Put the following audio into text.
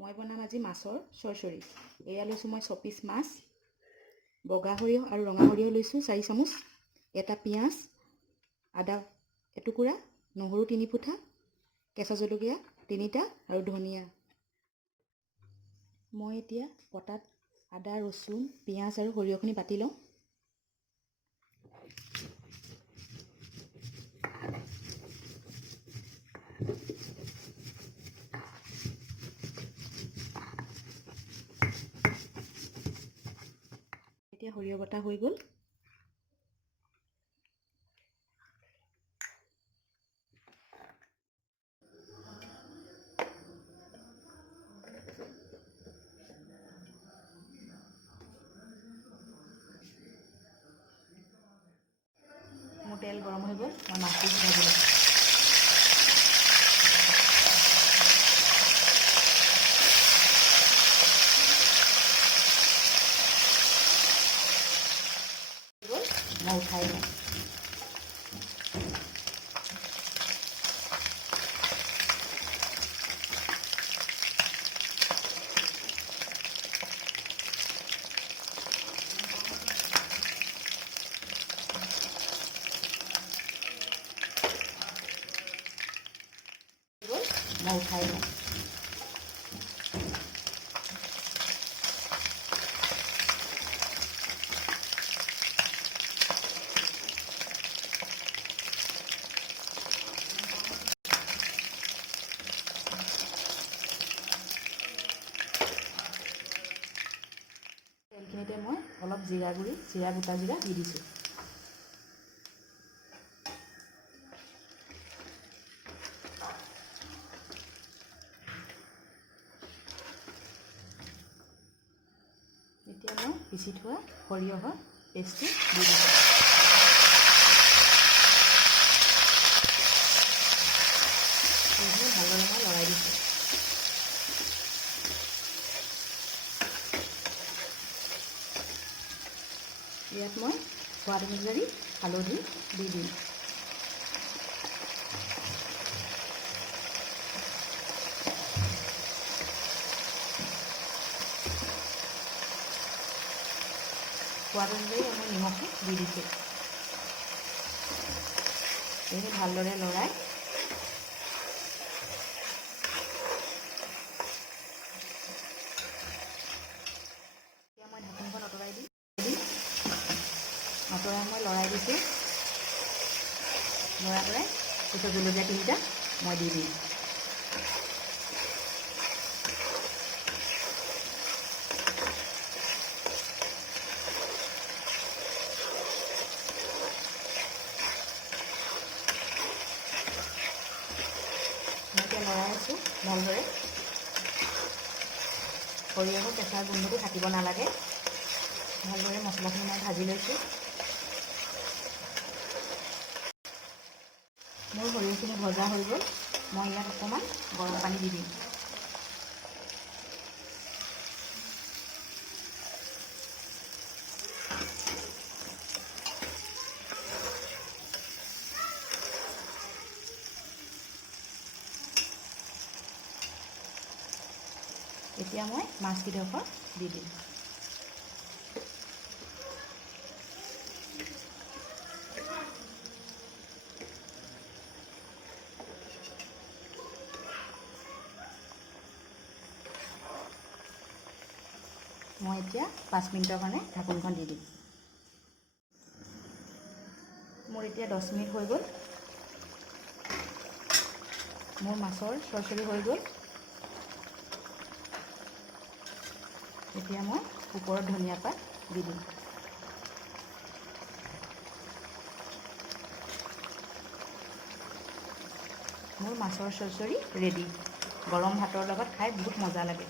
মই বনাম আজি মাছৰ চৰচৰি। এয়া লৈছোঁ মই 6 পিচ মাছ, বগা সৰিয়হ আৰু ৰঙা সৰিয়হ লৈছোঁ 4 চামুচ, এটা পিঁয়াজ, আদা এটুকুৰা, নহৰু 3 ফুটা, কেঁচা জলকীয়া 3টা আৰু ধনিয়া। মই এতিয়া পটাত আদা, ৰচুন, পিঁয়াজ আৰু সৰিয়হখিনি বাটি লওঁ। এতিয়া সৰিয়হ বটা হৈ গ'ল। মোৰ তেল গৰম হৈ গ'ল, মই মাছটো ভাজি লওঁ। মই উঠাই লওঁ। মই উঠাই লওঁ। তেলখিনিতে মই অলপ জিৰা গুড়ি, গোটা জিৰা দি দিছোঁ। এতিয়া মই পিচি থোৱা সৰিয়হৰ পেষ্টটো দি দিছোঁ। ভালদৰে মই লৰাই দিছোঁ। ইয়াত মই সোৱাদ অনুযায়ী হালধি দি দিম। সোৱাদ অনুযায়ী মই নিমখো দি দিছোঁ। এইখিনি ভালদৰে লৰাই এতিয়া মই ঢাকনখন আঁতৰাই দিম। আঁতৰাই মই লৰাই দিছোঁ। লৰাই পিছত জলকীয়া 3টা মই দি দিম। মই এতিয়া লৰাই আছোঁ ভালদৰে। সৰিয়হৰ কেঁচা গোন্ধটো থাকিব নালাগে। ভালদৰে মছলাখিনি মই ভাজি লৈছোঁ। মোৰ সৰিয়হখিনি ভজা হৈ গ'ল। মই ইয়াত অকণমান গৰম পানী দি দিম। এতিয়া মই মাছকেইডোখৰ দি দিম। মই এতিয়া 5 মিনিটৰ কাৰণে ঢাকনখন দি দিম। মোৰ এতিয়া 10 মিনিট হৈ গ'ল। মোৰ মাছৰ চৰচৰি হৈ গ'ল। এতিয়া মই ওপৰত ধনিয়া পাত দি দিম। মোৰ মাছৰ চৰচৰি ৰেডি। গৰম ভাতৰ লগত খাই বহুত মজা লাগে।